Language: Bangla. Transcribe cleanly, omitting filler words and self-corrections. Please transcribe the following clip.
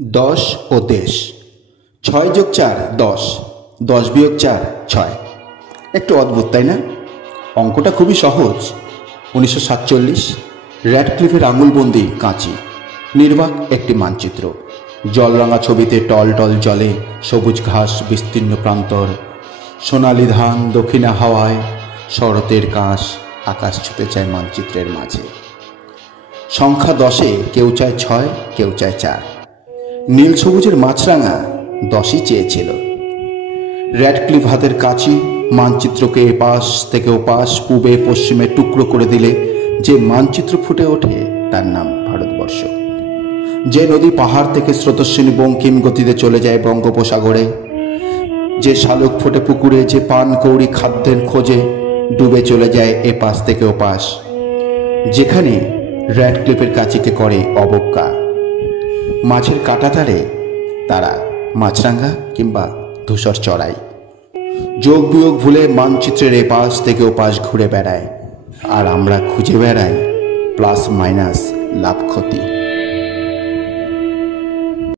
दस ओ देश 6+4 10 10-4 6 একটু অদ্ভুত তাই না? অঙ্কটা খুবই সহজ। 1947 র্যাডক্লিফের আঙুলবন্দি কাঁচি নির্বাক একটি মানচিত্র। জলরাঙা ছবিতে টল টল জলে সবুজ ঘাস বিস্তীর্ণ প্রান্তর, সোনালি ধান দক্ষিণা হাওয়ায়, শরতের কাশ আকাশ ছুতে চায় মানচিত্রের মাঝে। সংখ্যা 10-এ কেউ চায় 6, কেউ চায় 4। নীল সবুজের মাছরাঙা 10ই চেয়েছিল। র্যাডক্লিফ হাতের কাঁচি মানচিত্রকে এপাশ থেকে ওপাশ পূবে পশ্চিমে টুকরো করে দিলে যে মানচিত্র ফুটে ওঠে তার নাম ভারতবর্ষ। যে নদী পাহাড় থেকে স্রোতস্বিনী বঙ্কিম গতিতে চলে যায় বঙ্গোপসাগরে, যে শালুক ফোটে পুকুরে, যে পান কৌড়ি খাদ্যের খোঁজে ডুবে চলে যায় এপাশ থেকে ওপাশ, যেখানে র্যাডক্লিফের কাঁচিকে করে অবজ্ঞা। মাছের কাঁটাতারে তারা মাছরাঙা কিংবা ধূসর চড়াই যোগ বিয়োগ ভুলে মানচিত্রের এপাশ থেকে ওপাশ ঘুরে বেড়ায়, আর আমরা খুঁজে বেড়াই প্লাস মাইনাস লাভ ক্ষতি।